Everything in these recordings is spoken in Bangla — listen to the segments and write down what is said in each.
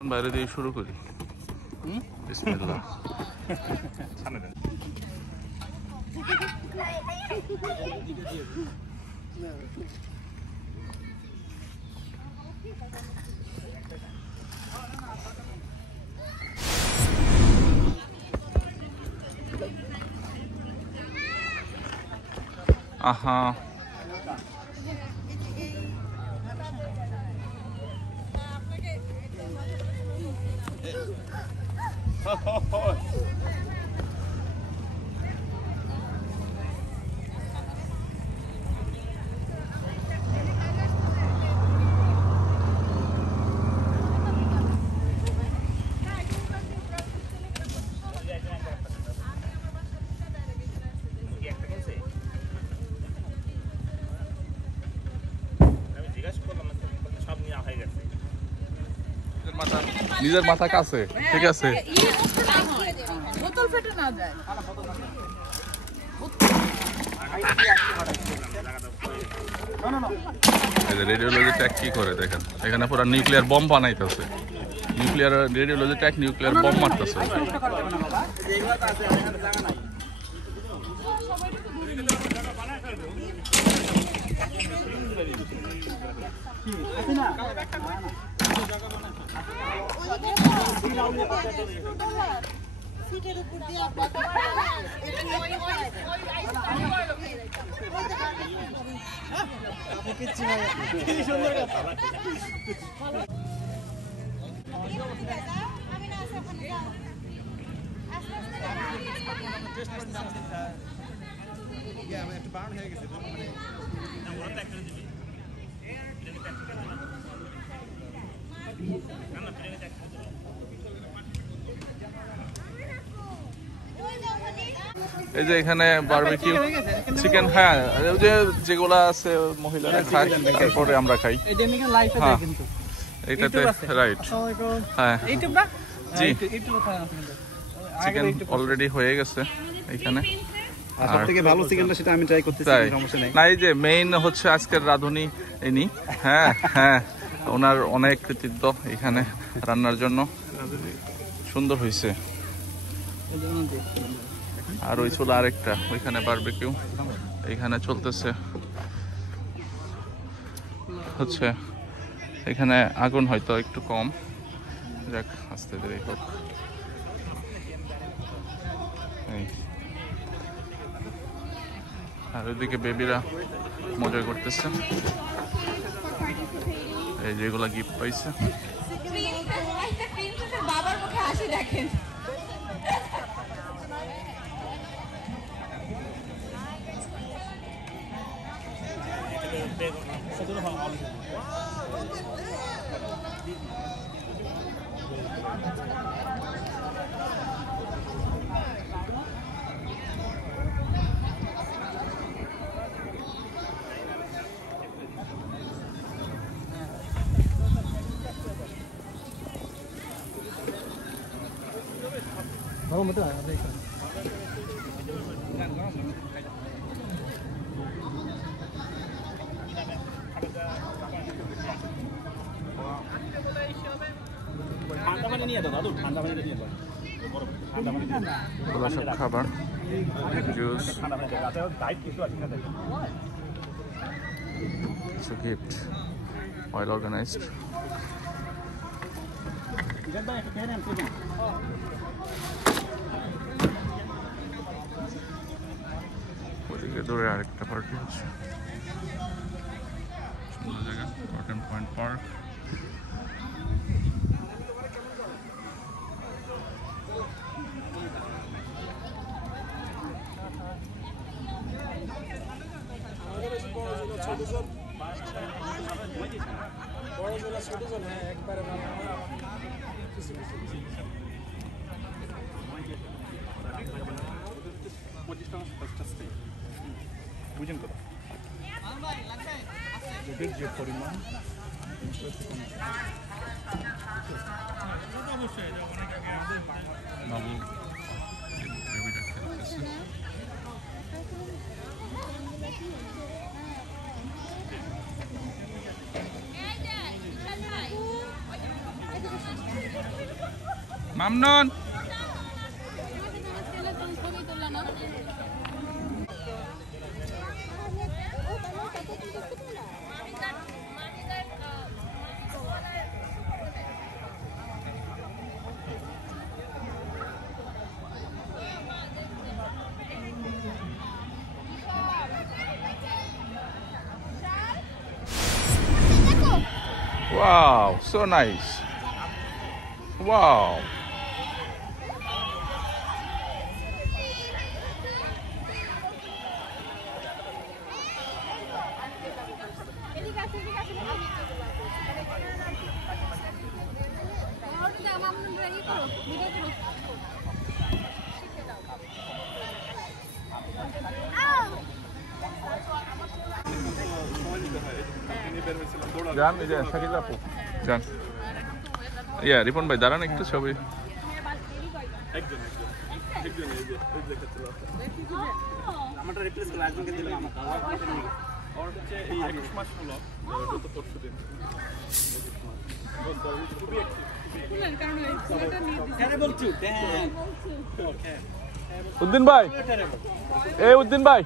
বাইরে দিয়ে শুরু করি। বিসমিল্লাহ। আহা, নিজের মাথা কাছে, ঠিক আছে। রেডিওলজি ট্যাগ কি করে দেখেন, এখানে পুরো নিউক্লিয়ার বম বানাইতেছে। Nuclear radiology tag nuclear bomb মারতেছে। এই যে এখানে বারবিকিউ চিকেন, হ্যাঁ ওই যে যেগুলা আছে মহিলারা খায়, তারপরে আমরা খাই। এটাতে রাইট, হ্যাঁ জি, চিকেন অলরেডি হয়ে গেছে এখানে। সবথেকে ভালো চিকেনটা সেটা আমি ট্রাই করতেছি, সমস্যা নেই। না, এই যে মেইন হচ্ছে আজকের রাঁধুনি ইনি, হ্যাঁ হ্যাঁ, ওনার অনেক কৃতিত্ব এখানে রান্নার জন্য। সুন্দর হয়েছে। আর ওই ছিল আরেকটা, ওইখানে বারবিকিউ এইখানে চলতেছে হচ্ছে। এখানে আগুন হয়তো একটু কম, যাক আস্তে ধীরে হোক। আর ওইদিকে বেবিরা মজা করতেছে, এই যেগুলা গিফট পাইছে। বাবার মুখে হাসি দেখেন। খাবার, juice, it's a gift, well organized. ওদিকে দূরে আরেকটা পার্টি হচ্ছে, সুন্দর জায়গা, কটন পয়েন্ট পার্ক। বুঝেন কথা যে পরিমাণ বাবু বেবিটা খেলতেছে। মামনন Wow, so nice. Wow. যান এই যে শাকিল আপু যান ইয়া রিপন ভাই দাঁড়ান একটু ছবি আমারটা রিপ্লেস করে একজনকে দিলাম আমাকে ওর হচ্ছে এই 21 মাস হলো গত পরশুদিন উদ্দিন ভাই এই উদ্দিন ভাই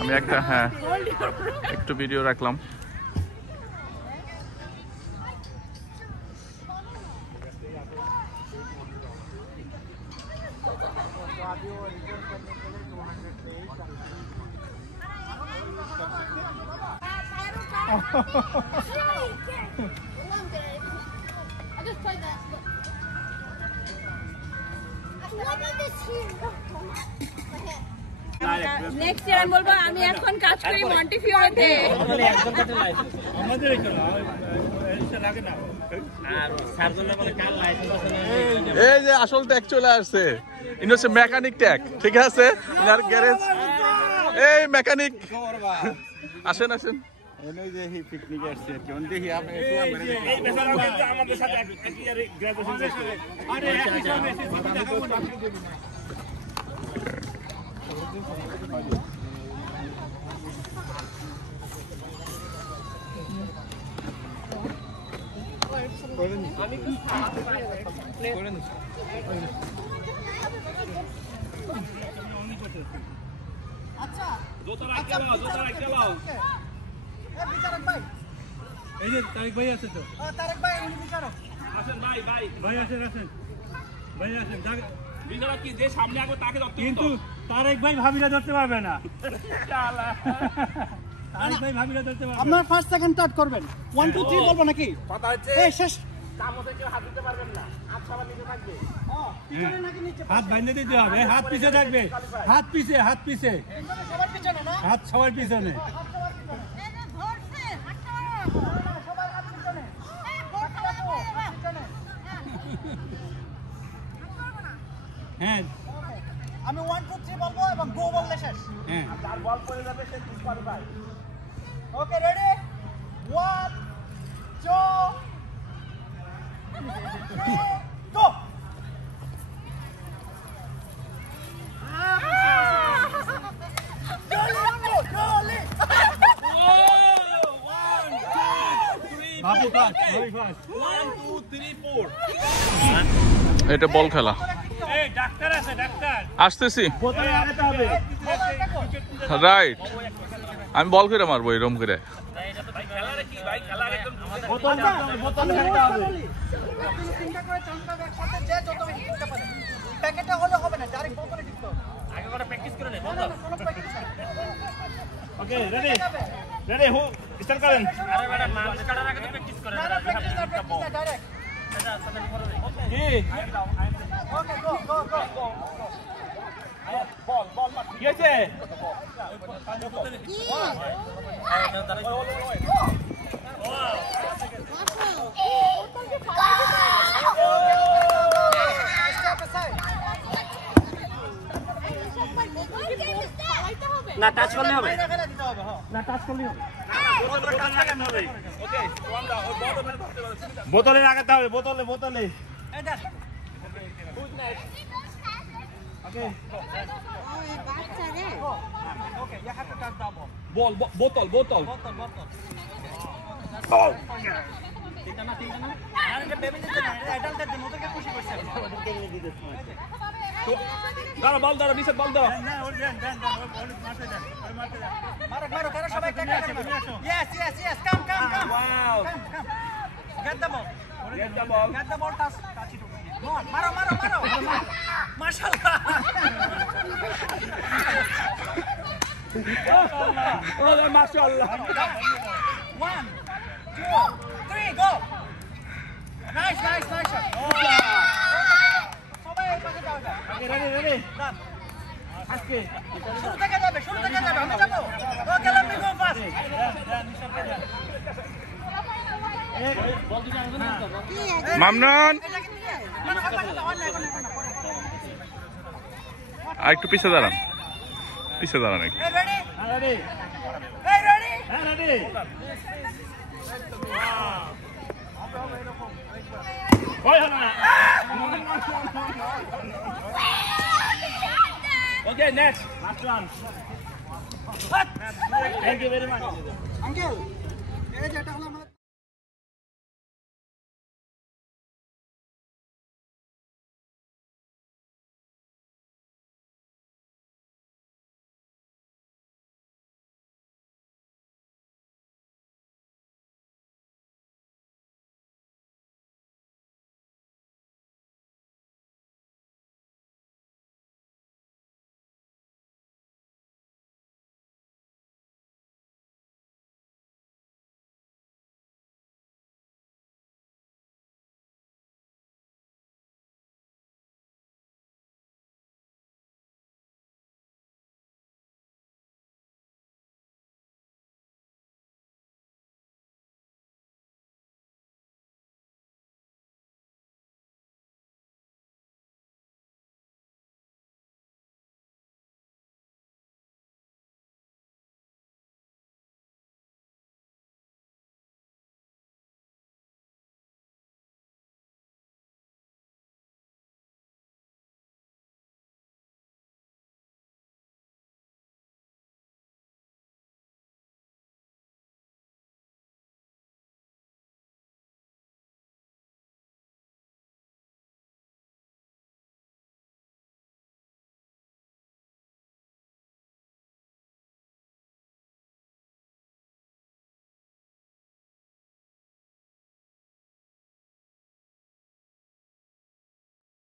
আমি একটা হ্যাঁ একটু ভিডিও রাখলাম নেক্সট ইয়ার আমি বলবো আমি এখন কাজ করি মন্টিফিওরেতে আমাদের লাগে না আর সার্জনের বলে কাল লাইসেন্স আছে না এই যে আসল ট্যাগ চলে আসছে ইনি হচ্ছে মেকানিক ট্যাগ ঠিক আছে ইনার গ্যারেজ এই মেকানিক আসেন আসেন এনে যে হি পিকনিকে আসছে কোন দেখি আপনি এই বেচারা আমাদের সাথে এক ইয়ারে গ্রাজুয়েশন করছে আরে একই সামনে এসেছি দেখাবো না আচ্ছা জোতা রাখতে লাও এই বিচারক ভাই এই যে তারিক ভাই আছে তো তারেক ভাই উনি বিচারক আসেন ভাই আসেন বিচারক কি যে সামনে আগে তাকে ধরতে কিন্তু তারেক ভাই ভাবিরা ধরতে পারবে না শালা তারেক ভাই ভাবিরা ধরতে পারবে আপনার ফার্স্ট সেকেন্ড থার্ড করবেন 1 2 3 বলবো নাকি কথা হচ্ছে এই শেষ কামতে কেউ হাত দিতে পারবেন না হাত সবার নিচে থাকবে পিছনে নাকি নিচে হাত বাইন্ধে দিতে হবে হাত পিছে থাকবে হাত পিছে সবার পিছনে না হাত সবার পিছনে সবার হাত পিছনে হ্যাঁ আমি 1 2 3 বলবো এবং গো বললে শেষ হ্যাঁ যার বল পড়ে যাবে সে ডিসকোয়ালিফাই ওকে রেডি 1 2 go বাবু ফাস্ট ভেরি ফাস্ট 1 2 3 4 এটা বল খেলা এই ডাক্তার আছে ডাক্তার আসতেছি বোতলে আগাতে হবে রাইট আমি বল করে মারবো এরকম করে বোতল খেলতে হবে তিনটা করে চান্স পাবে একসাথে যে যত বেশি করতে পারে প্যাকেটে হলে হবে না ডাইরেক্ট বোতলে ঢুকতে হবে আগে করে প্র্যাকটিস করে নে কোনো প্যাকেট না ওকে রেডি হো স্টার্ট করেন আরে ম্যাডাম মাছ কাটার আগে তো প্র্যাকটিস করেন না প্র্যাকটিস না ডাইরেক্ট কি ওকে গো গো গো বল কি আছে না টাচ করলে হবে না টাচ করলে হবে ওকে বোতলে লাগাতে হবে বোতলে এই দেখ Okay, you have to touch the ball. Bottle. আর এটা বেবি দিতে না, এটা অ্যাডাল্টদের জন্য, ওদেরকে খুশি করছে। দাঁড়া নিচে বল দাও। মারো, তারা সবাই ট্যাকল করবে। Yes, come. Wow. Come. Get the ball. Get the ball. Get the ball, touch it. Come on, মারো। মাশাআল্লাহ। মাশাআল্লাহ। 1, 2, 3, go. Nice shot. সবাই এই পাশে যাও। Ready. Done. আজকে শুরু থেকে যাবে, আমি যাবো। ওকে, let me go fast. Mamnun এটা কি নিয়ে? না, পাশে যাও, অন্য এখন। আর একটু পিছে দাঁড়ান একটু Hey, ready? ready. Hey, ready? Ready. Okay, next. Last one. Thank you very much. Uncle, এই যেটা হলো আমাদের